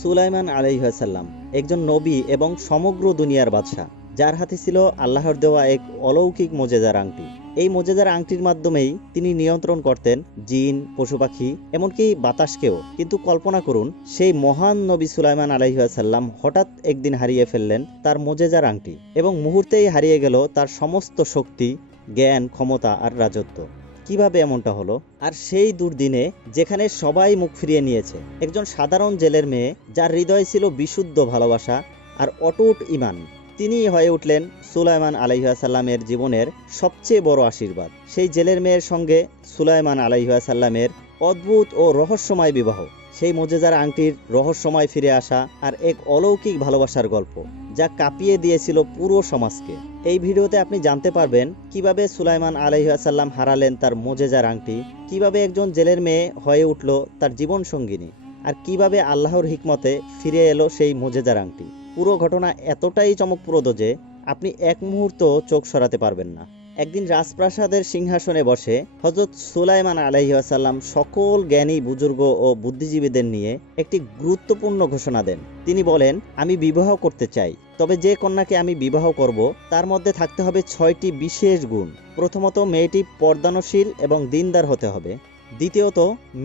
সুলাইমান আলাইহিসসালাম একজন নবী এবং সমগ্র দুনিয়ার বাদশাহ, যার হাতে ছিল আল্লাহর দেওয়া এক অলৌকিক মোজেজার আংটি। এই মোজেজার আংটির মাধ্যমেই তিনি নিয়ন্ত্রণ করতেন জিন, পশু পাখি, এমনকি বাতাসকেও। কিন্তু কল্পনা করুন, সেই মহান নবী সুলাইমান আলাইহিসসালাম হঠাৎ একদিন হারিয়ে ফেললেন তার মোজেজার আংটি, এবং মুহূর্তেই হারিয়ে গেল তার সমস্ত শক্তি, জ্ঞান, ক্ষমতা আর রাজত্ব। কিভাবে এমনটা হলো? আর সেই দুর্দিনে, যেখানে সবাই মুখ ফিরিয়ে নিয়েছে, একজন সাধারণ জেলের মেয়ে, যার হৃদয় ছিল বিশুদ্ধ ভালোবাসা আর অটুট ঈমান, তিনি হয়ে উঠলেন সুলাইমান আলাইহিসসালামের জীবনের সবচেয়ে বড় আশীর্বাদ। সেই জেলের মেয়ের সঙ্গে সুলাইমান আলাইহিসসালামের অদ্ভুত ও রহস্যময় বিবাহ, সেই মোজেজার আংটির রহস্যময় ফিরে আসা, আর এক অলৌকিক ভালোবাসার গল্প যা কাঁপিয়ে দিয়েছিল পুরো সমাজকে। এই ভিডিওতে আপনি জানতে পারবেন কিভাবে সুলাইমান আলাইহিসসালাম হারালেন তার মোজেজার আংটি, কিভাবে একজন জেলের মেয়ে হয়ে উঠল তার জীবন সঙ্গিনী, আর কিভাবে আল্লাহর হিকমতে ফিরে এলো সেই মোজেজার আংটি। পুরো ঘটনা এতটাই চমকপ্রদ যে আপনি এক মুহূর্ত চোখ সরাতে পারবেন না। একদিন রাজপ্রাসাদের সিংহাসনে বসে হযরত সুলাইমান আলাইহিসসালাম সকল জ্ঞানী, বুজুর্গ ও বুদ্ধিজীবীদের নিয়ে একটি গুরুত্বপূর্ণ ঘোষণা দেন। তিনি বলেন, আমি বিবাহ করতে চাই, তবে যে কন্যাকে আমি বিবাহ করব তার মধ্যে থাকতে হবে 6টি বিশেষ গুণ। প্রথমত, মেয়েটি পর্দানশীল এবং দিনদার হতে হবে। দ্বিতীয়ত,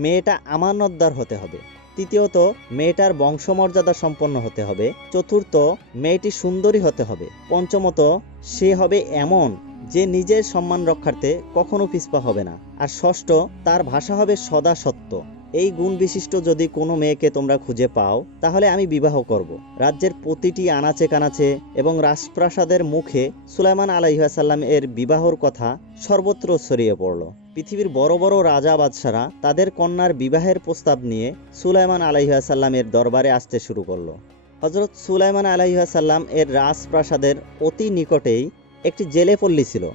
মেয়েটা আমানতদার হতে হবে। তৃতীয়ত, মেয়েটার বংশমর্যাদা সম্পন্ন হতে হবে। চতুর্থ, মেয়েটি সুন্দরী হতে হবে। পঞ্চমত, সে হবে এমন যে নিজের সম্মান রক্ষার্থে কখনো পিছপা হবে না। আর ষষ্ঠ, তার ভাষা হবে সদা সত্য। এই গুণ বিশিষ্ট যদি কোনো মেয়েকে তোমরা খুঁজে পাও, তাহলে আমি বিবাহ করব। রাজ্যের প্রতিটি আনাচে কানাচে এবং রাজপ্রাসাদের মুখে সুলাইমান আলাইহিসসালাম এর বিবাহর কথা সর্বত্র ছড়িয়ে পড়ল। পৃথিবীর বড় বড় রাজা বাদশারা তাদের কন্যার বিবাহের প্রস্তাব নিয়ে সুলাইমান আলাইহিসসালামের দরবারে আসতে শুরু করলো। হযরত সুলাইমান আলাইহিসসালাম এর রাজপ্রাসাদের অতি নিকটেই একটি জেলে পল্লী ছিল,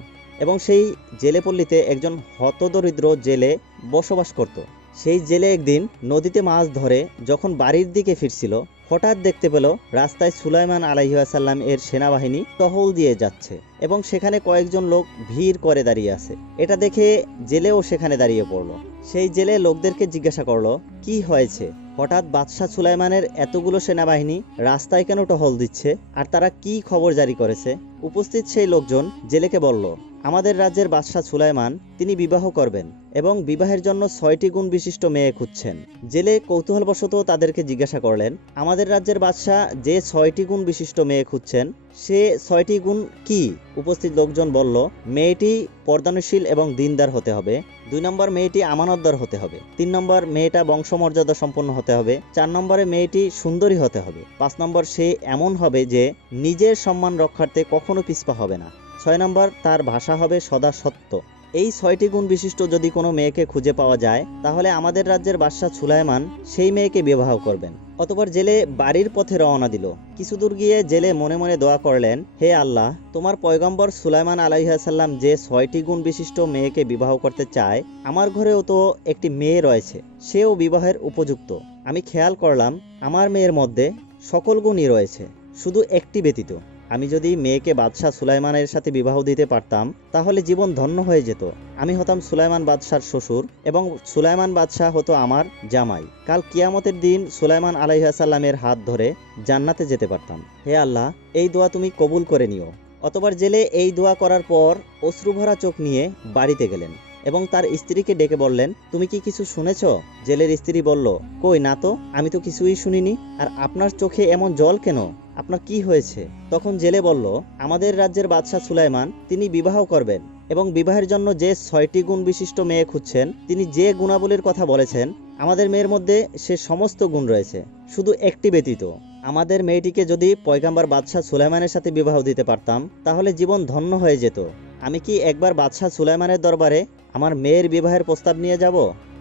এবং সেই জেলে পল্লীতে একজন হতদরিদ্র জেলে বসবাস করত। সেই জেলে একদিন নদীতে মাছ ধরে যখন বাড়ির দিকে ফিরছিল, হঠাৎ দেখতে পেল রাস্তায় সুলাইমান আলাইহিসসালাম এর সেনাবাহিনী টহল দিয়ে যাচ্ছে, এবং সেখানে কয়েকজন লোক ভিড় করে দাঁড়িয়ে আছে। এটা দেখে জেলেও সেখানে দাঁড়িয়ে পড়ল। সেই জেলে লোকদেরকে জিজ্ঞাসা করলো, কি হয়েছে? হঠাৎ বাদশাহ সুলাইমানের এতগুলো সেনাবাহিনী রাস্তায় কেন টহল দিচ্ছে, আর তারা কি খবর জারি করেছে? উপস্থিত সেই লোকজন জেলেকে বলল, আমাদের রাজ্যের বাদশাহ সুলাইমান তিনি বিবাহ করবেন এবং বিবাহের জন্য 6টি গুণ বিশিষ্ট মেয়ে খুঁজছেন। জেলে কৌতূহলবশত তাদেরকে জিজ্ঞাসা করলেন, আমাদের রাজ্যের বাদশাহ যে 6টি গুণ বিশিষ্ট মেয়ে খুঁজছেন, সে 6টি গুণ কি? উপস্থিত লোকজন বলল, মেয়েটি পর্দানশীল এবং দিনদার হতে হবে। 2 নম্বর, মেয়েটি আমানতদার হতে হবে। 3 নম্বর, মেয়েটা বংশমর্যাদা সম্পন্ন হতে হবে। 4 নম্বরে, মেয়েটি সুন্দরী হতে হবে। 5 নম্বর, সে এমন হবে যে নিজের সম্মান রক্ষার্থে কখনো পিছপা হবে না। 6 নম্বর, তার ভাষা হবে সদা সত্য। এই 6টি গুণ বিশিষ্ট যদি কোনো মেয়েকে খুঁজে পাওয়া যায়, তাহলে আমাদের রাজ্যের বাদশাহ সুলাইমান সেই মেয়েকে বিবাহ করবেন। অতঃপর জেলে বাড়ির পথে রওনা দিল। কিছু দূর গিয়ে জেলে মনে মনে দোয়া করলেন, হে আল্লাহ, তোমার পয়গম্বর সুলাইমান আলাইহিসসালাম যে 6টি গুণ বিশিষ্ট মেয়েকে বিবাহ করতে চায়, আমার ঘরেও তো একটি মেয়ে রয়েছে, সেও বিবাহের উপযুক্ত। আমি খেয়াল করলাম আমার মেয়ের মধ্যে সকল গুণই রয়েছে, শুধু একটি ব্যতীত। আমি যদি মেয়েকে বাদশাহ সুলাইমানের সাথে বিবাহ দিতে পারতাম, তাহলে জীবন ধন্য হয়ে যেত। আমি হতাম সুলাইমান বাদশার শ্বশুর, এবং সুলাইমান বাদশাহ হতো আমার জামাই। কাল কিয়ামতের দিন সুলাইমান আলাইহিসসালামের হাত ধরে জান্নাতে যেতে পারতাম। হে আল্লাহ, এই দোয়া তুমি কবুল করে নিও। অতঃপর জেলে এই দোয়া করার পর অশ্রুভরা চোখ নিয়ে বাড়িতে গেলেন এবং তার স্ত্রীকে ডেকে বললেন, তুমি কি কিছু শুনেছ? জেলের স্ত্রী বলল, কই না তো, আমি তো কিছুই শুনিনি। আর আপনার চোখে এমন জল কেন? আপনার কি হয়েছে? তখন জেলে বলল, আমাদের রাজ্যের বাদশাহ সুলাইমান তিনি বিবাহ করবেন, এবং বিবাহের জন্য যে 6টি গুণ বিশিষ্ট মেয়ে খুঁজছেন, তিনি যে গুণাবলীর কথা বলেছেন, আমাদের মেয়ের মধ্যে সে সমস্ত গুণ রয়েছে, শুধু একটি ব্যতীত। আমাদের মেয়েটিকে যদি পয়গম্বর বাদশাহ সুলাইমানের সাথে বিবাহ দিতে পারতাম, তাহলে জীবন ধন্য হয়ে যেত। আমি কি একবার বাদশাহ সুলাইমানের দরবারে আমার মেয়ের বিবাহের প্রস্তাব নিয়ে যাব?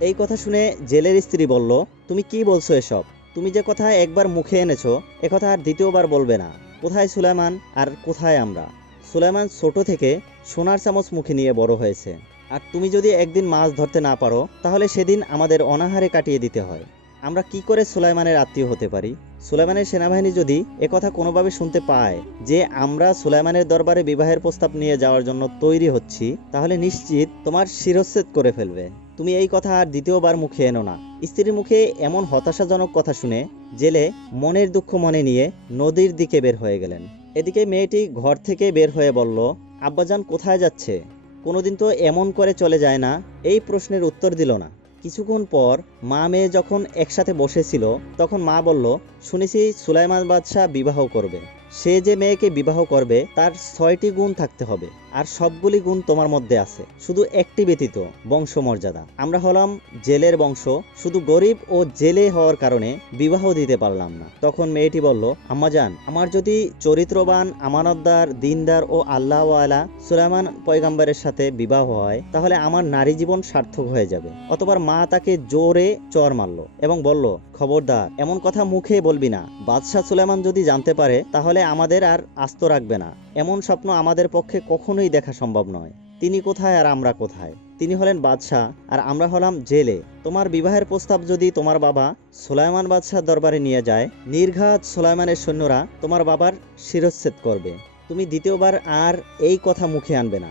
এই কথা শুনে জেলের স্ত্রী বলল, তুমি কি বলছো এসব? তুমি যে কথা একবার মুখে এনেছো, একথা আর দ্বিতীয়বার বলবে না। কোথায় সুলাইমান আর কোথায় আমরা? সুলাইমান ছোট থেকে সোনার চামচ মুখে নিয়ে বড় হয়েছে, আর তুমি যদি একদিন মাছ ধরতে না পারো, তাহলে সেদিন আমাদের অনাহারে কাটিয়ে দিতে হয়। আমরা কি করে সুলাইমানের আত্মীয় হতে পারি? সুলাইমানের সেনাবাহিনী যদি একথা কোনোভাবে শুনতে পায় যে আমরা সুলাইমানের দরবারে বিবাহের প্রস্তাব নিয়ে যাওয়ার জন্য তৈরি হচ্ছি, তাহলে নিশ্চিত তোমার শিরচ্ছেদ করে ফেলবে। তুমি এই কথা আর দ্বিতীয়বার মুখে এনো না। স্ত্রীর মুখে এমন হতাশাজনক কথা শুনে জেলে মনের দুঃখ মনে নিয়ে নদীর দিকে বের হয়ে গেলেন। এদিকে মেয়েটি ঘর থেকে বের হয়ে বলল, আব্বাজান কোথায় যাচ্ছে? কোনোদিন তো এমন করে চলে যায় না। এই প্রশ্নের উত্তর দিল না। কিছুক্ষণ পর মা মেয়ে যখন একসাথে বসেছিল, তখন মা বলল, শুনেছি সুলাইমান বাদশাহ বিবাহ করবে। সে যে মেয়েকে বিবাহ করবে তার 6টি গুণ থাকতে হবে, আর সবগুলি গুণ তোমার মধ্যে আছে, শুধু একটি ব্যতীত, বংশমর্যাদা। আমরা হলাম জেলের বংশ, শুধু গরিব ও জেলে হওয়ার কারণে বিবাহ দিতে পারলাম না। তখন মেয়েটি বলল, আম্মাজান, আমার যদি চরিত্রবান, আমানতদার, দিনদার ও আল্লাহওয়ালা সুলাইমান পয়গাম্বরের সাথে বিবাহ হয়, তাহলে আমার নারী জীবন সার্থক হয়ে যাবে। অতঃপর মা তাকে জোরে চর মারল এবং বলল, খবরদার, এমন কথা মুখে বলবি না। বাদশাহ সুলাইমান যদি জানতে পারে তাহলে আমাদের আর আস্ত রাখবে না। এমন স্বপ্ন আমাদের পক্ষে কখনোই দেখা সম্ভব নয়। তিনি কোথায় আর আমরা কোথায়? তিনি হলেন বাদশাহ আর আমরা হলাম জেলে। তোমার বিবাহের প্রস্তাব যদি তোমার বাবা সুলাইমান বাদশাহ দরবারে নিয়ে যায়, নির্ঘাত সুলাইমানের সৈন্যরা তোমার বাবার শিরচ্ছেদ করবে। তুমি দ্বিতীয়বার আর এই কথা মুখে আনবে না।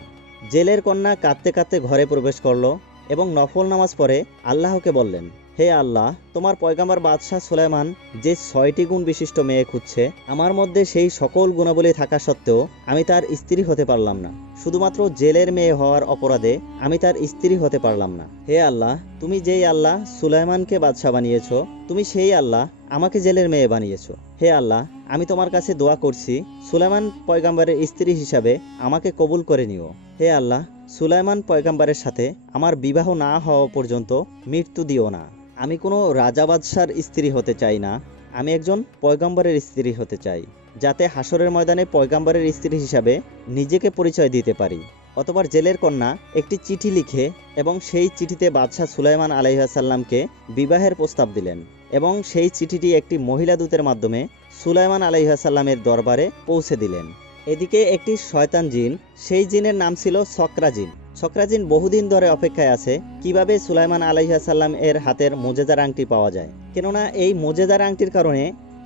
জেলের কন্যা কাঁদতে কাঁদতে ঘরে প্রবেশ করলো এবং নফল নামাজ পড়ে আল্লাহকে বললেন, হে আল্লাহ, তোমার পয়গাম্বর বাদশাহ সুলাইমান যে 6টি গুণ বিশিষ্ট মেয়ে খুঁজছে, আমার মধ্যে সেই সকল গুণাবলী থাকা সত্ত্বেও আমি তার স্ত্রী হতে পারলাম না। শুধুমাত্র জেলের মেয়ে হওয়ার অপরাধে আমি তার স্ত্রী হতে পারলাম না। হে আল্লাহ, তুমি যেই আল্লাহ সুলাইমানকে বাদশাহ বানিয়েছ, তুমি সেই আল্লাহ আমাকে জেলের মেয়ে বানিয়েছ। হে আল্লাহ, আমি তোমার কাছে দোয়া করছি, সুলাইমান পয়গাম্বরের স্ত্রী হিসাবে আমাকে কবুল করে নিও। হে আল্লাহ, সুলাইমান পয়গাম্বরের সাথে আমার বিবাহ না হওয়া পর্যন্ত মৃত্যু দিও না। আমি কোনো রাজা বাদশার স্ত্রী হতে চাই না, আমি একজন পয়গাম্বরের স্ত্রী হতে চাই, যাতে হাসরের ময়দানে পয়গাম্বরের স্ত্রী হিসাবে নিজেকে পরিচয় দিতে পারি। অতঃপর জেলের কন্যা একটি চিঠি লিখে এবং সেই চিঠিতে বাদশাহ সুলাইমান আলাইহিসসালামকে বিবাহের প্রস্তাব দিলেন এবং সেই চিঠিটি একটি মহিলা দূতের মাধ্যমে সুলাইমান আলাইহিসসালামের দরবারে পৌঁছে দিলেন। এদিকে একটি শয়তান জিন, সেই জিনের নাম ছিল সক্রাজিন। সক্রাজিন বহুদিন ধরে অপেক্ষায় আছে কিভাবে সুলাইমান আলাইহিসসালাম এর হাতের মোজেদার আংটি পাওয়া যায়। কেননা এই মোজেদার আংটির কারণে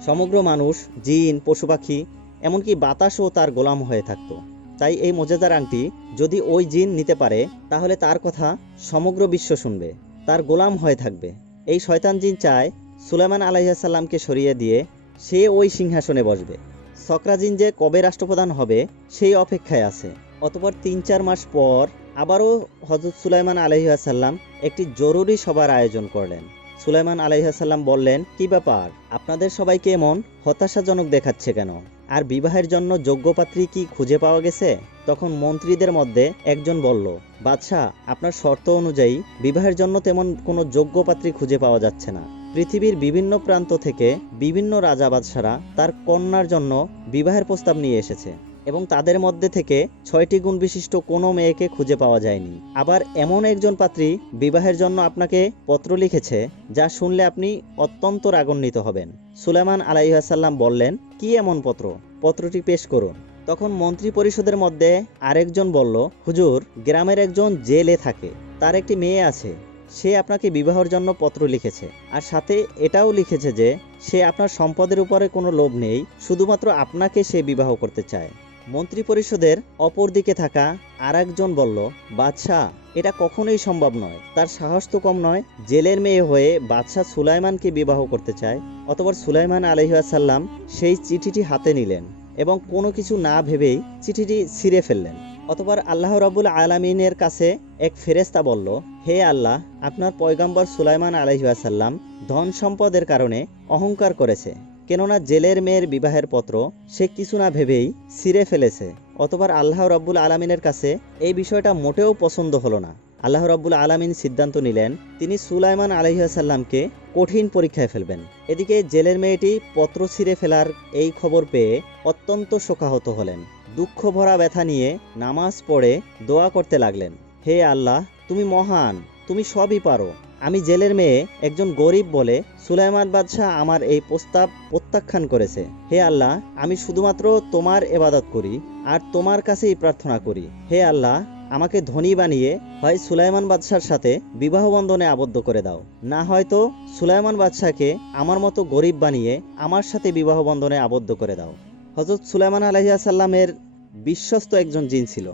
সমগ্র মানুষ, জিন, পশু পাখি, এমনকি বাতাসও তার গোলাম হয়ে থাকত। তাই এই মোজেদার আংটি যদি ওই জিন নিতে পারে, তাহলে তার কথা সমগ্র বিশ্ব শুনবে, তার গোলাম হয়ে থাকবে। এই শয়তান জিন চায় সুলাইমান আলাইহিসসালামকে সরিয়ে দিয়ে সে ওই সিংহাসনে বসবে। সক্রাজিন যে কবে রাষ্ট্রপ্রধান হবে সেই অপেক্ষায় আছে। অতঃপর 3-4 মাস পর আবারও হযরত সুলাইমান আলাইহিসসালাম একটি জরুরি সভার আয়োজন করলেন। সুলাইমান আলাইহিসসালাম বললেন, কি ব্যাপার, আপনাদের সবাইকে এমন হতাশাজনক দেখাচ্ছে কেন? আর বিবাহের জন্য যোগ্য পাত্রী কি খুঁজে পাওয়া গেছে? তখন মন্ত্রীদের মধ্যে একজন বলল, বাদশাহ, আপনার শর্ত অনুযায়ী বিবাহের জন্য তেমন কোনো যোগ্য পাত্রী খুঁজে পাওয়া যাচ্ছে না। পৃথিবীর বিভিন্ন প্রান্ত থেকে বিভিন্ন রাজা বাদশারা তার কন্যার জন্য বিবাহের প্রস্তাব নিয়ে এসেছে এবং তাদের মধ্যে থেকে 6টি গুণ বিশিষ্ট কোনো মেয়েকে খুঁজে পাওয়া যায়নি। আবার এমন একজন পাত্রী বিবাহের জন্য আপনাকে পত্র লিখেছে যা শুনলে আপনি অত্যন্ত রাগান্বিত হবেন। সুলাইমান আলাইহিসসালাম বললেন, কি এমন পত্র? পত্রটি পেশ করুন। তখন মন্ত্রী পরিষদের মধ্যে আরেকজন বলল, হুজুর, গ্রামের একজন জেলে থাকে, তার একটি মেয়ে আছে, সে আপনাকে বিবাহের জন্য পত্র লিখেছে, আর সাথে এটাও লিখেছে যে সে আপনার সম্পদের উপরে কোনো লোভ নেই, শুধুমাত্র আপনাকে সে বিবাহ করতে চায়। মন্ত্রী পরিষদের অপর দিকে থাকা আরেকজন বলল, বাদশাহ, এটা কখনোই সম্ভব নয়, তার সাহস তো কম নয়, জেলের মেয়ে হয়ে বাদশাহ সুলাইমানকে বিবাহ করতে চায়। অতঃপর সুলাইমান আলাইহিসসালাম সেই চিঠিটি হাতে নিলেন এবং কোনো কিছু না ভেবেই চিঠিটি ছিঁড়ে ফেললেন। অতঃপর আল্লাহ রাব্বুল আলামিনের কাছে এক ফেরেশতা বলল, হে আল্লাহ, আপনার পয়গম্বর সুলাইমান আলাইহিসসালাম ধন সম্পদের কারণে অহংকার করেছে, কেননা জেলের মেয়ের বিবাহের পত্র সে কিছু না ভেবেই ছিঁড়ে ফেলেছে। অতঃপর আল্লাহ রাব্বুল আলামিনের কাছে এই বিষয়টা মোটেও পছন্দ হলো না। আল্লাহ রাব্বুল আলামিন সিদ্ধান্ত নিলেন তিনি সুলাইমান আলাইহিসসালামকে কঠিন পরীক্ষায় ফেলবেন। এদিকে জেলের মেয়েটি পত্র ছিঁড়ে ফেলার এই খবর পেয়ে অত্যন্ত শোকাহত হলেন। দুঃখ ভরা ব্যথা নিয়ে নামাজ পড়ে দোয়া করতে লাগলেন, হে আল্লাহ, তুমি মহান, তুমি সবই পারো। আমি জেলের মেয়ে, একজন গরিব বলে সুলাইমান বাদশাহ আমার এই প্রস্তাব প্রত্যাখ্যান করেছে। হে আল্লাহ, আমি শুধুমাত্র তোমার ইবাদত করি আর তোমার কাছেই প্রার্থনা করি। হে আল্লাহ, আমাকে ধনী বানিয়ে হয় সুলাইমান বাদশার সাথে বিবাহ বন্ধনে আবদ্ধ করে দাও, না হয়তো সুলাইমান বাদশাকে আমার মতো গরিব বানিয়ে আমার সাথে বিবাহ বন্ধনে আবদ্ধ করে দাও। হযরত সুলাইমান আলাইহিস সালামের বিশ্বস্ত একজন জিন ছিল।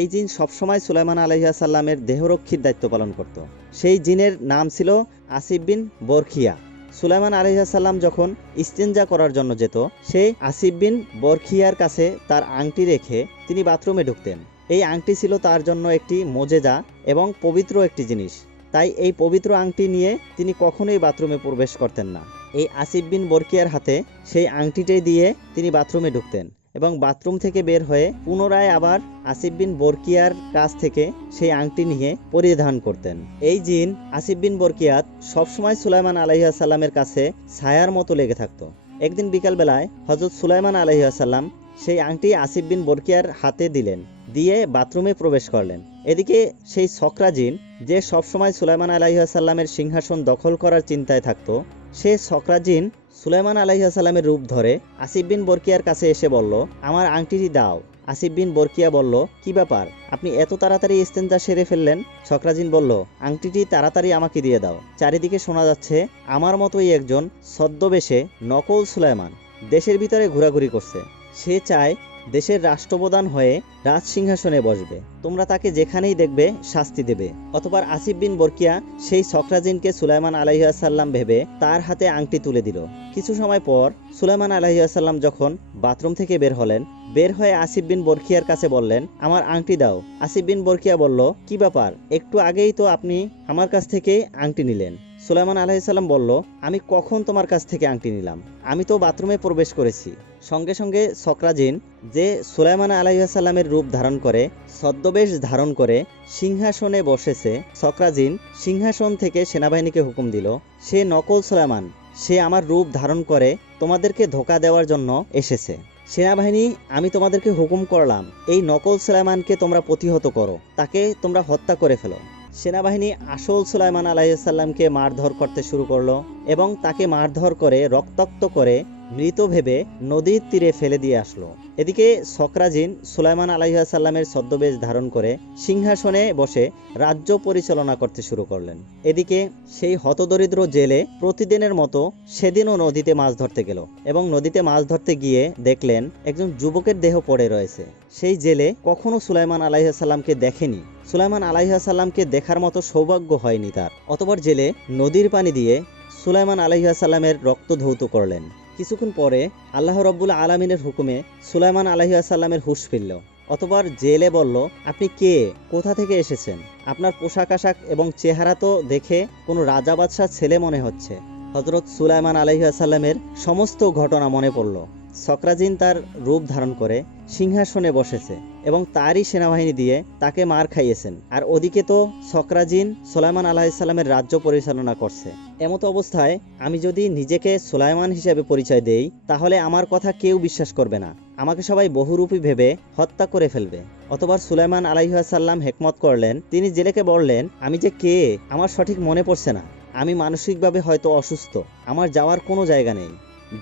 এই জিন সবসময় সুলাইমান আলাইহিস সালামের দেহরক্ষীর দায়িত্ব পালন করত। সেই জিনের নাম ছিল আসিফ বিন বরখিয়া। সুলাইমান আলাইহিস সালাম যখন ইস্তেঞ্জা করার জন্য যেত, সেই আসিফ বিন বরখিয়ার কাছে তার আংটি রেখে তিনি বাথরুমে ঢুকতেন। এই আংটি ছিল তার জন্য একটি মোজেজা এবং পবিত্র একটি জিনিস, তাই এই পবিত্র আংটি নিয়ে তিনি কখনোই বাথরুমে প্রবেশ করতেন না। এই আসিফ বিন বরকিয়ার হাতে সেই আংটিটাই দিয়ে তিনি বাথরুমে ঢুকতেন এবং বাথরুম থেকে বের হয়ে পুনরায় আবার আসিফ বিন বরকিয়ার কাছ থেকে সেই আংটি নিয়ে পরিধান করতেন। এই জিন আসিফ বিন বরকিয়াত সবসময় সুলাইমান আলাইহিস সালামের কাছে ছায়ার মতো লেগে থাকতো। একদিন বিকালবেলায় হযরত সুলাইমান আলাইহিস সালাম সেই আংটি আসিফ বিন বরকিয়ার হাতে দিলেন, দিয়ে বাথরুমে প্রবেশ করলেন। এদিকে সেই ছকরা জিন, যে সবসময় সুলাইমান আলাইহিস সালামের সিংহাসন দখল করার চিন্তায় থাকতো, সে ছকরা জিন সুলাইমান আলাইহিস সালামের রূপ ধরে আসিফ বিন বরকিয়ার কাছে এসে বলল, আমার আংটিটি দাও। আসিফ বিন বরকিয়া বলল, কি ব্যাপার, আপনি এত তাড়াতাড়ি ইস্তেঞ্জা সেরে ফেললেন? ছকরা জিন বলল, আংটিটি তাড়াতাড়ি আমাকে দিয়ে দাও। চারিদিকে শোনা যাচ্ছে আমার মতোই একজন ছদ্মবেশে নকল সুলাইমান দেশের ভিতরে ঘোরাঘুরি করছে। সে চায় দেশের রাষ্ট্রপ্রধান হয়ে রাজ সিংহাসনে বসবে, তোমরা তাকে যেখানেই দেখবে শাস্তি দেবে। অতঃপর আসিফ বিন বরকিয়া সেই ছকরাজিনকে সুলাইমান আলাইহিস সালাম ভেবে তার হাতে আংটি তুলে দিল। কিছু সময় পর সুলাইমান আলাইহিস সালাম যখন বাথরুম থেকে বের হলেন, বের হয়ে আসিফ বিন বরকিয়ার কাছে বললেন, আমার আংটি দাও। আসিফ বিন বরকিয়া বলল, কি ব্যাপার, একটু আগেই তো আপনি আমার কাছ থেকে আংটি নিলেন। সুলাইমান আলাইহিস সালাম বলল, আমি কখন তোমার কাছ থেকে আংটি নিলাম? আমি তো বাথরুমে প্রবেশ করেছি। সঙ্গে সঙ্গে ছকরাজিন, যে সুলাইমান আলাইহিস সালামের রূপ ধারণ করে ছদ্মবেশ ধারণ করে সিংহাসনে বসেছে, ছকরাজিন সিংহাসন থেকে সেনাবাহিনীকে হুকুম দিল, সে নকল সুলাইমান, সে আমার রূপ ধারণ করে তোমাদেরকে ধোঁকা দেওয়ার জন্য এসেছে। সেনাবাহিনী, আমি তোমাদেরকে হুকুম করলাম এই নকল সুলাইমানকে তোমরা প্রতিহত করো, তাকে তোমরা হত্যা করে ফেলো। সেনাবাহিনী আসল সুলাইমান আলাইহিস সালামকে মারধর করতে শুরু করলো এবং তাকে মারধর করে রক্তাক্ত করে মৃত ভেবে নদীর তীরে ফেলে দিয়ে আসলো। এদিকে ছকরাজিন সুলাইমান আলাইহিস সালামের ছদ্মবেশ ধারণ করে সিংহাসনে বসে রাজ্য পরিচালনা করতে শুরু করলেন। এদিকে সেই হতদরিদ্র জেলে প্রতিদিনের মতো সেদিনও নদীতে মাছ ধরতে গেল এবং নদীতে মাছ ধরতে গিয়ে দেখলেন একজন যুবকের দেহ পড়ে রয়েছে। সেই জেলে কখনো সুলাইমান আলাইহিস সালামকে দেখেনি, সুলাইমান আলাইহিস সালামকে দেখার মতো সৌভাগ্য হয়নি তার। অতঃপর জেলে নদীর পানি দিয়ে সুলাইমান আলাইহিস সালামের রক্ত ধৌত করলেন। কিছুক্ষণ পরে আল্লাহ রব্বুল আলামিনের হুকুমে সুলাইমান আলাইহিস সালামের হুঁশ ফিরল। অতঃপর জেলে বলল, আপনি কে, কোথা থেকে এসেছেন? আপনার পোশাক আশাক এবং চেহারা তো দেখে কোনো রাজা বাদশার ছেলে মনে হচ্ছে। হযরত সুলাইমান আলাইহিস সালামের সমস্ত ঘটনা মনে পড়ল। ছকরাজিন তার রূপ ধারণ করে সিংহাসনে বসেছে এবং তারই সেনাবাহিনী দিয়ে তাকে মার খাইয়েছেন, আর ওদিকে তো ছকরাজিন সুলাইমান আলাইহিস সালামের রাজ্য পরিচালনা করছে। এমতো অবস্থায় আমি যদি নিজেকে সুলাইমান হিসেবে পরিচয় দেই, তাহলে আমার কথা কেউ বিশ্বাস করবে না, আমাকে সবাই বহুরূপী ভেবে হত্যা করে ফেলবে। অতঃপর সুলাইমান আলাইহিস সালাম হিকমত করলেন, তিনি জেলেকে বললেন, আমি যে কে আমার সঠিক মনে পড়ছে না, আমি মানসিকভাবে হয়তো অসুস্থ, আমার যাওয়ার কোনো জায়গা নেই।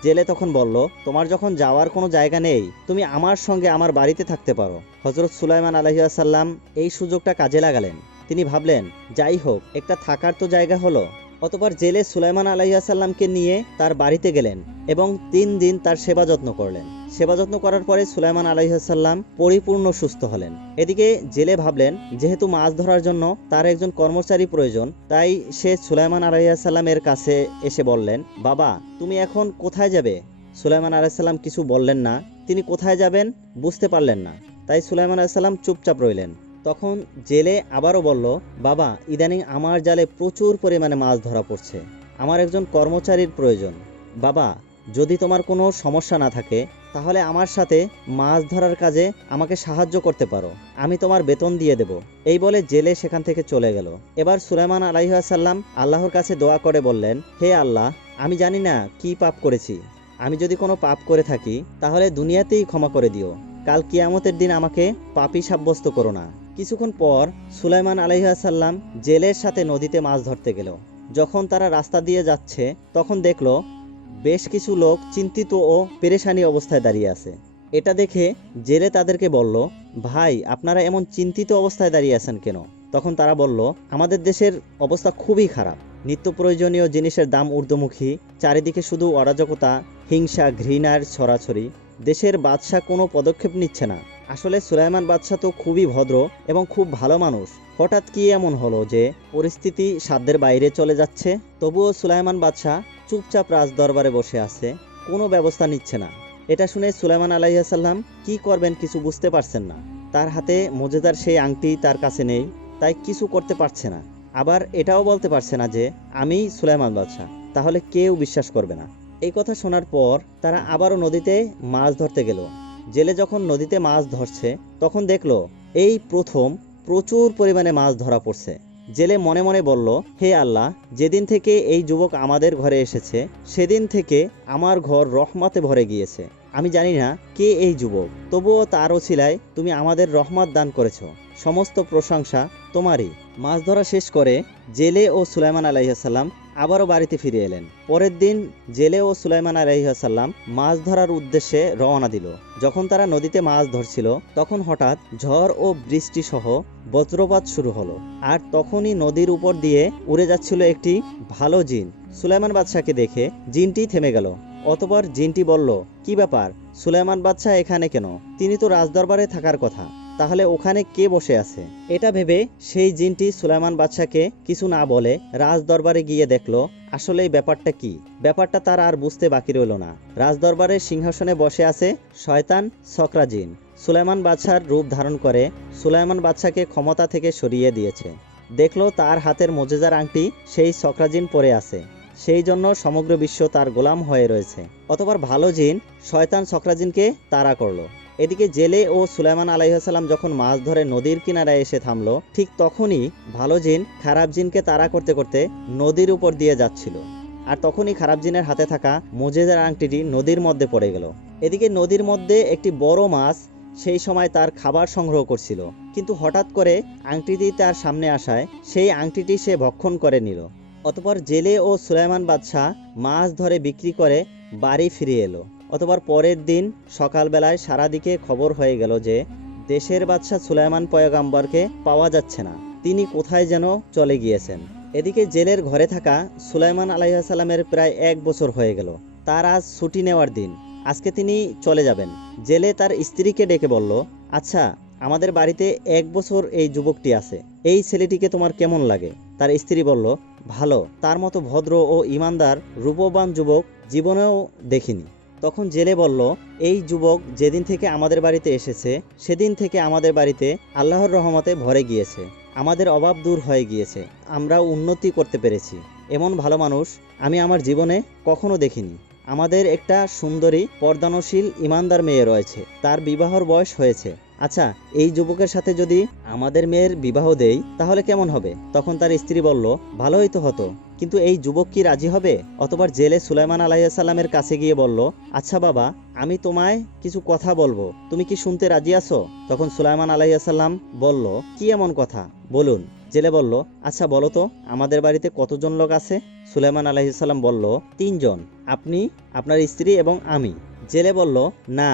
জেলে তখন বলল, তোমার যখন যাওয়ার কোনো জায়গা নেই, তুমি আমার সঙ্গে আমার বাড়িতে থাকতে পারো। হযরত সুলাইমান আলাইহিস সালাম এই সুযোগটা কাজে লাগালেন। তিনি ভাবলেন, যাই হোক, একটা থাকার তো জায়গা হলো। অতঃপর জেলে সুলাইমান আলাইহিস সালামকে নিয়ে তার বাড়িতে গেলেন এবং 3 দিন তার সেবা যত্ন করলেন। সেবা যত্ন করার পরে সুলাইমান আলাইহিস সালাম পরিপূর্ণ সুস্থ হলেন। এদিকে জেলে ভাবলেন, যেহেতু মাছ ধরার জন্য তার একজন কর্মচারী প্রয়োজন, তাই সে সুলাইমান আলাইহিস সালামের কাছে এসে বললেন, বাবা, তুমি এখন কোথায় যাবে? সুলাইমান আলাইহিস সালাম কিছু বললেন না, তিনি কোথায় যাবেন বুঝতে পারলেন না, তাই সুলাইমান আলাইহিস সালাম চুপচাপ রইলেন। তখন জেলে আবারও বলল, বাবা, ইদানিং আমার জালে প্রচুর পরিমাণে মাছ ধরা পড়ছে, আমার একজন কর্মচারীর প্রয়োজন। বাবা, যদি তোমার কোনো সমস্যা না থাকে, তাহলে আমার সাথে মাছ ধরার কাজে আমাকে সাহায্য করতে পারো, আমি তোমার বেতন দিয়ে দেব। এই বলে জেলে সেখান থেকে চলে গেল। এবার সুলাইমান আলাইহিস সালাম আল্লাহর কাছে দোয়া করে বললেন, হে আল্লাহ, আমি জানি না কি পাপ করেছি, আমি যদি কোনো পাপ করে থাকি তাহলে দুনিয়াতেই ক্ষমা করে দিও, কাল কিয়ামতের দিন আমাকে পাপী সাব্যস্ত করো না। কিছুক্ষণ পর সুলাইমান আলাইহিস সালাম জেলের সাথে নদীতে মাছ ধরতে গেল। যখন তারা রাস্তা দিয়ে যাচ্ছে, তখন দেখল বেশ কিছু লোক চিন্তিত ও পেরেশানি অবস্থায় দাঁড়িয়ে আছে। এটা দেখে জেলে তাদেরকে বলল, ভাই আপনারা এমন চিন্তিত অবস্থায় দাঁড়িয়ে আছেন কেন? তখন তারা বলল, আমাদের দেশের অবস্থা খুবই খারাপ, নিত্য প্রয়োজনীয় জিনিসের দাম ঊর্ধ্বমুখী, চারিদিকে শুধু অরাজকতা, হিংসা, ঘৃণার ছড়াছড়ি, দেশের বাদশাহ কোনো পদক্ষেপ নিচ্ছে না। আসলে সুলাইমান বাদশাহ তো খুবই ভদ্র এবং খুব ভালো মানুষ, হঠাৎ কি এমন হলো যে পরিস্থিতি সাধ্যের বাইরে চলে যাচ্ছে? তবুও সুলাইমান বাদশাহ চুপচাপ রাজ দরবারে বসে আছে, কোনো ব্যবস্থা নিচ্ছে না। এটা শুনে সুলাইমান আলাইহিসসালাম কি করবেন কিছু বুঝতে পারছেন না। তার হাতে মোজেদার সেই আংটি তার কাছে নেই, তাই কিছু করতে পারছে না। আবার এটাও বলতে পারছে না যে আমি সুলাইমান বাদশাহ, তাহলে কেউ বিশ্বাস করবে না। এই কথা শোনার পর তারা আবারও নদীতে মাছ ধরতে গেল। জেলে যখন নদীতে মাছ ধরছে তখন দেখলো এই প্রথম প্রচুর পরিমাণে মাছ ধরা পড়ছে। জেলে মনে মনে বলল, হে আল্লাহ, যেদিন থেকে এই যুবক আমাদের ঘরে এসেছে সেদিন থেকে আমার ঘর রহমতে ভরে গিয়েছে। আমি জানি না কে এই যুবক, তবুও তার ওছিলায় তুমি আমাদের রহমত দান করেছ, সমস্ত প্রশংসা তোমারই। মাছ ধরা শেষ করে জেলে ও সুলাইমান আলাইহিসসালাম আবারও বাড়িতে ফিরে এলেন। পরের দিন জেলে ও সুলাইমান আলাইহিসসালাম মাছ ধরার উদ্দেশ্যে রওনা দিল। যখন তারা নদীতে মাছ ধরছিল তখন হঠাৎ ঝড় ও বৃষ্টি সহ বজ্রপাত শুরু হলো, আর তখনই নদীর উপর দিয়ে উড়ে যাচ্ছিল একটি ভালো জিন। সুলাইমান বাদশাকে দেখে জিনটি থেমে গেল। অতঃপর জিনটি বলল, কি ব্যাপার, সুলাইমান বাদশাহ এখানে কেন? তিনি তো রাজদরবারে থাকার কথা, তাহলে ওখানে কে বসে আছে? এটা ভেবে সেই জিনটি সুলাইমান বাদশাকে কিছু না বলে রাজদরবারে গিয়ে দেখলো আসলে এই ব্যাপারটা কি। ব্যাপারটা তার আর বুঝতে বাকি রইল না। রাজদরবারের সিংহাসনে বসে আছে শয়তান সকরা জিন। সুলাইমান বাদশার রূপ ধারণ করে সুলাইমান বাদশাকে ক্ষমতা থেকে সরিয়ে দিয়েছে। দেখলো তার হাতের মোজেজার আংটি সেই সকরা জিন পরে আছে, সেই জন্য সমগ্র বিশ্ব তার গোলাম হয়ে রয়েছে। অতঃপর ভালো জিন শয়তান সকরা জিনকে তাড়া করলো। এদিকে জেলে ও সুলাইমান আলাইহিসসালাম যখন মাছ ধরে নদীর কিনারায় এসে থামলো, ঠিক তখনই ভালো জিন খারাপ জিনকে তাড়া করতে করতে নদীর উপর দিয়ে যাচ্ছিল। আর তখনই খারাপ জিনের হাতে থাকা মোজেজার আংটিটি নদীর মধ্যে পড়ে গেল। এদিকে নদীর মধ্যে একটি বড় মাছ সেই সময় তার খাবার সংগ্রহ করছিল, কিন্তু হঠাৎ করে আংটিটি তার সামনে আসায় সেই আংটিটি সে ভক্ষণ করে নিল। অতঃপর জেলে ও সুলাইমান বাদশাহ মাছ ধরে বিক্রি করে বাড়ি ফিরে এলো। অতঃপর পরের দিন সকালবেলায় সারা দিকে খবর হয়ে গেল যে দেশের বাদশাহ সুলাইমান পয়গম্বরকে পাওয়া যাচ্ছে না, তিনি কোথায় যেন চলে গিয়েছেন। এদিকে জেলের ঘরে থাকা সুলাইমান আলাইহিসসালামের প্রায় 1 বছর হয়ে গেল। তার আজ ছুটি নেওয়ার দিন, আজকে তিনি চলে যাবেন। জেলে তার স্ত্রীকে ডেকে বলল, আচ্ছা, আমাদের বাড়িতে 1 বছর এই যুবকটি আছে, এই ছেলেটিকে তোমার কেমন লাগে? তার স্ত্রী বলল, ভালো, তার মতো ভদ্র ও ইমানদার রূপবান যুবক জীবনেও দেখিনি। তখন জেলে বলল, এই যুবক যেদিন থেকে আমাদের বাড়িতে এসেছে সেদিন থেকে আমাদের বাড়িতে আল্লাহর রহমতে ভরে গিয়েছে, আমাদের অভাব দূর হয়ে গিয়েছে, আমরা উন্নতি করতে পেরেছি। এমন ভালো মানুষ আমি আমার জীবনে কখনো দেখিনি। আমাদের একটা সুন্দরী পর্দানশীল ইমানদার মেয়ে রয়েছে, তার বিবাহর বয়স হয়েছে। আচ্ছা, এই যুবকের সাথে যদি আমাদের মেয়ের বিবাহ দেই তাহলে কেমন হবে? তখন তার স্ত্রী বলল, ভালোই তো হতো, কিন্তু এই যুবক কি রাজি হবে? অতঃপর জেলে সুলাইমান আলাইহিসসালামের কাছে গিয়ে বলল, আচ্ছা বাবা, আমি তোমায় কিছু কথা বলবো, তুমি কি শুনতে রাজি আছো? তখন সুলাইমান আলাইহিসসালাম বলল, কি এমন কথা, বলুন। জেলে বলল, আচ্ছা বলো তো, আমাদের বাড়িতে কতজন লোক আছে? সুলাইমান আলাইহিসসালাম বলল, 3 জন, আপনি, আপনার স্ত্রী এবং আমি। জেলে বলল, না,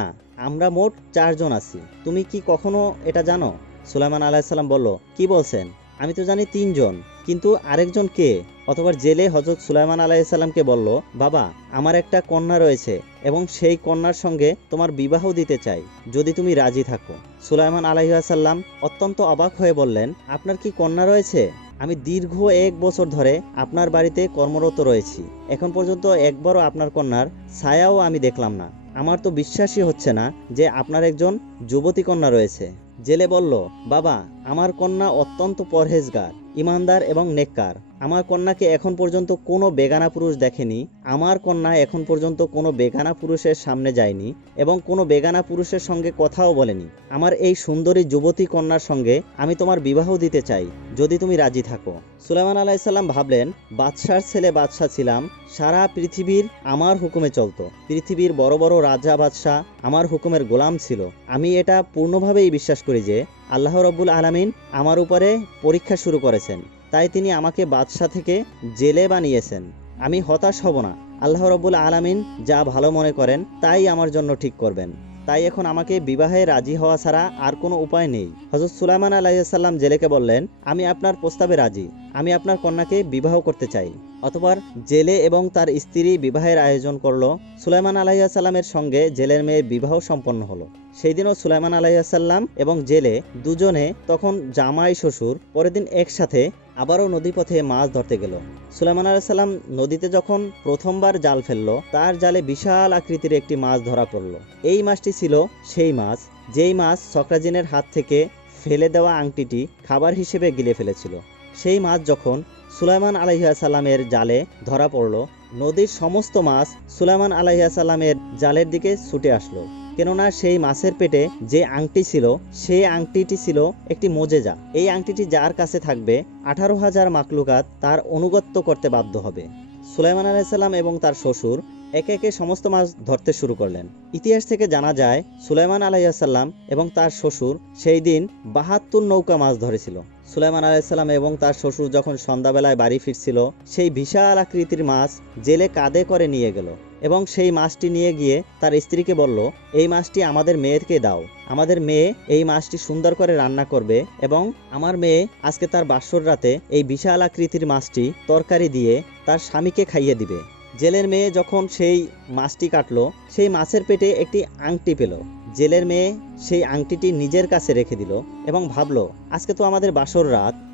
আমরা মোট 4 জন আছি। তুমি কি কখনো এটা জানো? সুলাইমান আলাইহিসসালাম বলল, কি বলছেন? আমি তো জানি 3 জন, কিন্তু আরেকজন কে? অতঃপর জেলে হযরত সুলাইমান আলাইহিসসালামকে বলল, বাবা, আমার একটা কন্যা রয়েছে এবং সেই কন্যার সঙ্গে তোমার বিবাহ দিতে চাই, যদি তুমি রাজি থাকো। সুলাইমান আলাইহিসসালাম অত্যন্ত অবাক হয়ে বললেন, আপনার কি কন্যা রয়েছে? আমি দীর্ঘ 1 বছর ধরে আপনার বাড়িতে কর্মরত রয়েছি, এখন পর্যন্ত একবারও আপনার কন্যার ছায়াও আমি দেখলাম না। আমার তো বিশ্বাসই হচ্ছে না যে আপনার একজন যুবতী কন্যা রয়েছে। জেলে বলল, বাবা, আমার কন্যা অত্যন্ত পরহেজগার, ইমানদার এবং নেককার। আমার কন্যাকে এখন পর্যন্ত কোনো বেগানা পুরুষ দেখেনি, আমার কন্যা এখন পর্যন্ত কোনো বেগানা পুরুষের সামনে যায়নি এবং কোনো বেগানা পুরুষের সঙ্গে কথাও বলেনি। আমার এই সুন্দরী যুবতী কন্যার সঙ্গে আমি তোমার বিবাহ দিতে চাই, যদি তুমি রাজি থাকো। সুলাইমান আলাইহিসসালাম ভাবলেন, বাদশার ছেলে বাদশা ছিলাম, সারা পৃথিবীর আমার হুকুমে চলতো, পৃথিবীর বড় বড় রাজা বাদশাহ আমার হুকুমের গোলাম ছিল। আমি এটা পূর্ণভাবেই বিশ্বাস করি যে আল্লাহ রাব্বুল আলামিন আমার উপরে পরীক্ষা শুরু করেছেন, তাই তিনি আমাকে বাদশা থেকে জেলে বানিয়েছেন। আমি হতাশ হব না, আল্লাহ রাব্বুল আলামিন যা ভালো মনে করেন তাই আমার জন্য ঠিক করবেন। তাই এখন আমাকে বিবাহে রাজি হওয়া ছাড়া আর কোনো উপায় নেই। হযরত সুলাইমান আলাইহিস সালাম জেলেকে বললেন, আমি আপনার প্রস্তাবে রাজি, আমি আপনার কন্যাকে বিবাহ করতে চাই। অতঃপর জেলে এবং তার স্ত্রী বিবাহের আয়োজন করলো। সুলাইমান আলাইহিস সালামের সঙ্গে জেলের মেয়ের বিবাহ সম্পন্ন হলো। সেই দিনও সুলাইমান আলাইহিস সালাম এবং জেলে দুজনে তখন জামাই শ্বশুর পরের দিন একসাথে আবারও নদীপথে মাছ ধরতে গেল। সুলাইমান আলাইহিস সালাম নদীতে যখন প্রথমবার জাল ফেললো, তার জালে বিশাল আকৃতির একটি মাছ ধরা পড়ল। এই মাছটি ছিল সেই মাছ যেই মাছ সক্রাজিনের হাত থেকে ফেলে দেওয়া আংটিটি খাবার হিসেবে গিলে ফেলেছিল। সেই মাছ যখন সুলাইমান আলাইহিস সালামের জালে ধরা পড়ল, নদীর সমস্ত মাছ সুলাইমান আলাইহিস সালামের জালের দিকে ছুটে আসলো, কেননা সেই মাছের পেটে যে আংটি ছিল সেই আংটিটি ছিল একটি মোজেজা। এই আংটিটি যার কাছে থাকবে 18,000 মাখলুকাত তার অনুগত্য করতে বাধ্য হবে। সুলাইমান আলাইহিস সালাম এবং তার শ্বশুর একে একে সমস্ত মাছ ধরতে শুরু করলেন। ইতিহাস থেকে জানা যায় সুলাইমান আলাইহিস সালাম এবং তার শ্বশুর সেই দিন 72 নৌকা মাছ ধরেছিল। সুলাইমান আলাইহিস সালাম এবং তার শ্বশুর যখন সন্ধ্যাবেলায় বাড়ি ফিরছিল, সেই বিশাল আকৃতির মাছ জেলে কাঁধে করে নিয়ে গেল এবং সেই মাছটি নিয়ে গিয়ে তার স্ত্রীকে বলল, এই মাছটি আমাদের মেয়েকে দাও, আমাদের মেয়ে এই মাছটি সুন্দর করে রান্না করবে এবং আমার মেয়ে আজকে তার বাসর রাতে এই বিশাল আকৃতির মাছটি তরকারি দিয়ে তার স্বামীকে খাইয়ে দিবে। জেলের মেয়ে যখন সেই মাছটি কাটলো, সেই মাছের পেটে একটি আংটি পেল। জেলের মেয়ে সেই আংটিটি নিজের কাছে রেখে দিল এবং ভাবলো, আজকে তো আমাদের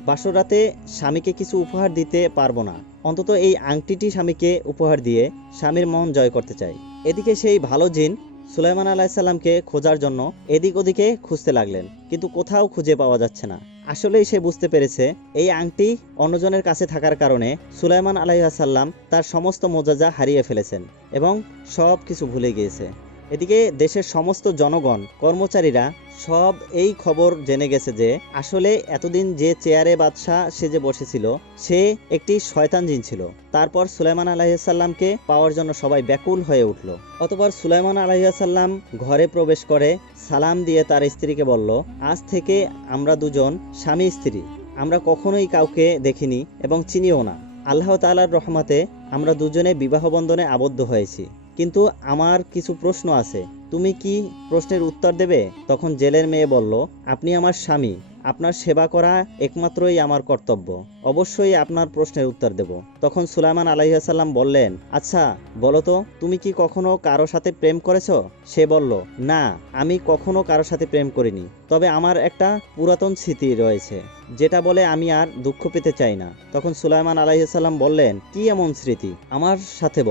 বাসর রাতে স্বামীকে কিছু উপহার দিতে পারবো না, অন্তত এই আংটিটি স্বামীকে উপহার দিয়ে স্বামীর মন জয় করতে চাই। এদিকে সেই ভালো জিন সুলাইমান আলাইহিস সালামকে খোঁজার জন্য এদিক ওদিকে খুঁজতে লাগলেন, কিন্তু কোথাও খুঁজে পাওয়া যাচ্ছে না। আসলেই সে বুঝতে পেরেছে এই আংটি অন্যজনের কাছে থাকার কারণে সুলাইমান আলাইহিস সালাম তার সমস্ত মোজাজা হারিয়ে ফেলেছেন এবং সব কিছু ভুলে গিয়েছে। এদিকে দেশের সমস্ত জনগণ, কর্মচারীরা সব এই খবর জেনে গেছে যে আসলে এতদিন যে চেয়ারে বাদশাহ সেজে বসেছিল সে একটি শয়তান জিন ছিল। তারপর সুলাইমান আলাইহিস সালামকে পাওয়ার জন্য সবাই ব্যাকুল হয়ে উঠল। অতঃপর সুলাইমান আলাইহিস সালাম ঘরে প্রবেশ করে সালাম দিয়ে তার স্ত্রীকে বলল, আজ থেকে আমরা দুজন স্বামী স্ত্রী, আমরা কখনোই কাউকে দেখিনি এবং চিনিও না। আল্লাহ তাআলার রহমতে আমরা দুজনে বিবাহ বন্ধনে আবদ্ধ হয়েছি, কিন্তু আমার কিছু প্রশ্ন আছে, তুমি কি প্রশ্নের উত্তর দেবে? তখন জেলের মেয়ে বলল, আপনি আমার স্বামী, আপনার সেবা করা একমাত্রই আমার কর্তব্য, অবশ্যই আপনার প্রশ্নের উত্তর দেব। তখন সুলাইমান আলাইহিস সালাম বললেন, আচ্ছা বলো তো, তুমি কি কখনো কারো সাথে প্রেম করেছো? সে বলল, না, আমি কখনো কারো সাথে প্রেম করিনি, তবে আমার একটা পুরাতন স্মৃতি রয়েছে যেটা বলে আমি আর দুঃখ পেতে চাই না। তখন সুলাইমান আলাইহিস সালাম বললেন, কি এমন স্মৃতি? আমার সাথে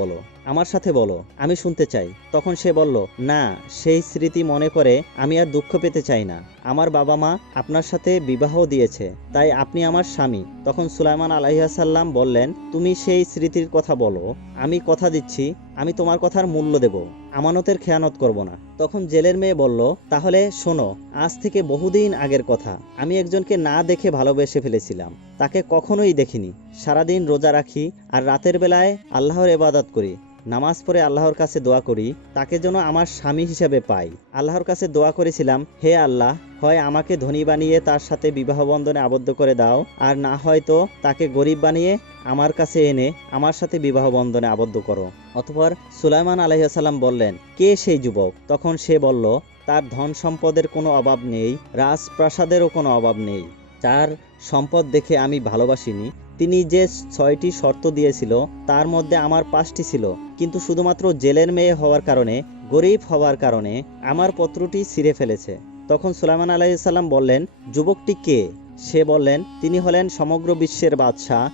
বলো, আমি শুনতে চাই। তখন সে বলল, না, সেই স্মৃতি মনে করে আমি আর দুঃখ পেতে চাই না। আমার বাবা মা আপনার সাথে বিবাহ দিয়েছে, তাই আপনি আমার স্বামী। তখন সুলাইমান আলাইহিস সালাম বললেন, তুমি সেই স্মৃতির কথা বলো, আমি কথা দিচ্ছি আমি তোমার কথার মূল্য দেব, আমানতের খেয়ানত করব না। তখন জেলের মেয়ে বলল, তাহলে শোনো, আজ থেকে বহুদিন আগের কথা, আমি একজনকে না দেখে ভালোবেসে ফেলেছিলাম, তাকে কখনোই দেখিনি। সারাদিন রোজা রাখি আর রাতের বেলায় আল্লাহর ইবাদত করি, নামাজ পড়ে আল্লাহর কাছে দোয়া করি তাকে যেন আমার স্বামী হিসেবে পাই। আল্লাহর কাছে দোয়া করেছিলাম, হে আল্লাহ, হয় আমাকে ধনী বানিয়ে তার সাথে বিবাহ বন্ধনে আবদ্ধ করে দাও, আর না হয়তো তাকে গরিব বানিয়ে আমার কাছে এনে আমার সাথে বিবাহ বন্ধনে আবদ্ধ করো। অতঃপর সুলাইমান আলাইহিস সালাম বললেন, কে সেই যুবক? তখন সে বলল, তার ধন সম্পদের কোনো অভাব নেই, রাজপ্রাসাদেরও কোনো অভাব নেই, যার সম্পদ দেখে আমি ভালোবাসিনি। তিনি যে 6টি শর্ত দিয়েছিল তার মধ্যে আমার 5টি ছিল, কিন্তু শুধুমাত্র জেলের মেয়ে হওয়ার কারণে, গরিব হওয়ার কারণে আমার পত্রটি ছিঁড়ে ফেলেছে। তখন সুলাইমান আলাইহিস সালাম বললেন, যুবকটি কে? সে বললেন, তিনি হলেন সমগ্র বিশ্বের বাদশাহ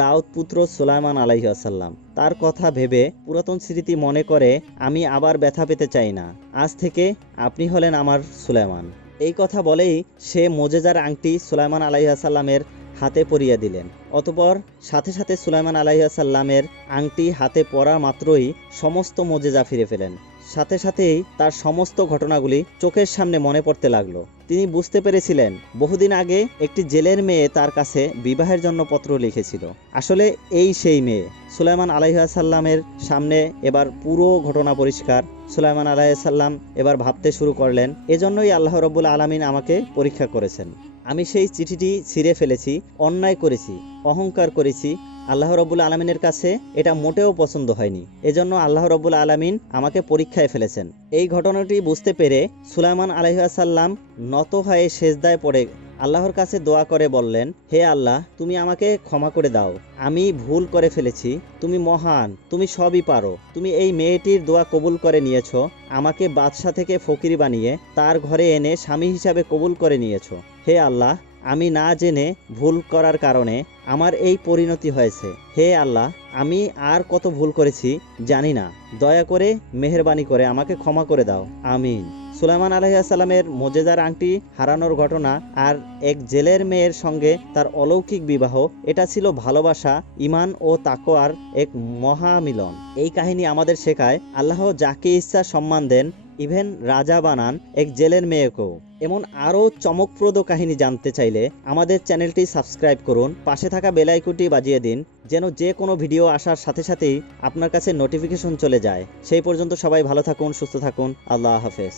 দাউদ পুত্র সুলাইমান আলাইহিস সালাম। তার কথা ভেবে পুরাতন স্মৃতি মনে করে আমি আবার ব্যথা পেতে চাই না, আজ থেকে আপনি হলেন আমার সুলাইমান। এই কথা বলেই সে মোজেজার আংটি সুলাইমান আলাইহিস সালামের হাতে পরিয়ে দিলেন। অতঃপর সাথে সাথে সুলাইমান আলাইহিস সালামের আংটি হাতে পরা মাত্রই সমস্ত মোজেজা ফিরে পেলেন। সাথে সাথেই তার সমস্ত ঘটনাগুলি চোখের সামনে মনে পড়তে লাগলো। তিনি বুঝতে পেরেছিলেন বহুদিন আগে একটি জেলের মেয়ে তার কাছে বিবাহের জন্য পত্র লিখেছিল। আসলে এই সেই মেয়ে। সুলাইমান আলাইহিস সালামের সামনে এবার পুরো ঘটনা পরিষ্কার। সুলাইমান আলাইহিস সালাম এবার ভাবতে শুরু করলেন, এজন্যই আল্লাহ রাব্বুল আলামিন আমাকে পরীক্ষা করেছেন। আমি সেই চিঠিটি ছিঁড়ে ফেলেছি, অন্যায় করেছি, অহংকার করেছি, আল্লাহ রব্বুল আলমিনের কাছে এটা মোটেও পছন্দ হয়নি। এজন্য আল্লাহ রব্বুল আলমিন আমাকে পরীক্ষায় ফেলেছেন। এই ঘটনাটি বুঝতে পেরে সুলাইমান আলাইহিসসালাম নত হয়ে সেজদায় পড়ে আল্লাহর কাছে দোয়া করে বললেন, হে আল্লাহ, তুমি আমাকে ক্ষমা করে দাও, আমি ভুল করে ফেলেছি। তুমি মহান, তুমি সবই পারো। তুমি এই মেয়েটির দোয়া কবুল করে নিয়েছো, আমাকে বাদশা থেকে ফকির বানিয়ে তার ঘরে এনে স্বামী হিসাবে কবুল করে নিয়েছো। হে আল্লাহ, আমি না জেনে ভুল করার কারণে আমার এই পরিণতি হয়েছে। হে আল্লাহ, আমি আর কত ভুল করেছি জানি না, দয়া করে মেহেরবানি করে আমাকে ক্ষমা করে দাও, আমিন। সুলাইমান আলাইহিসসালামের মোজেজার আংটি হারানোর ঘটনা আর এক জেলের মেয়ের সঙ্গে তার অলৌকিক বিবাহ, এটা ছিল ভালোবাসা, ঈমান ও তাকওয়ার এক মহামিলন। এই কাহিনী আমাদের শেখায় আল্লাহ যাকে ইচ্ছা সম্মান দেন, ইভেন রাজা বানান এক জেলের মেয়েকেও। এমন আরও চমকপ্রদ কাহিনী জানতে চাইলে আমাদের চ্যানেলটি সাবস্ক্রাইব করুন, পাশে থাকা বেল আইকনটি বাজিয়ে দিন, যেন যে কোনো ভিডিও আসার সাথে সাথেই আপনার কাছে নোটিফিকেশন চলে যায়। সেই পর্যন্ত সবাই ভালো থাকুন, সুস্থ থাকুন। আল্লাহ হাফেজ।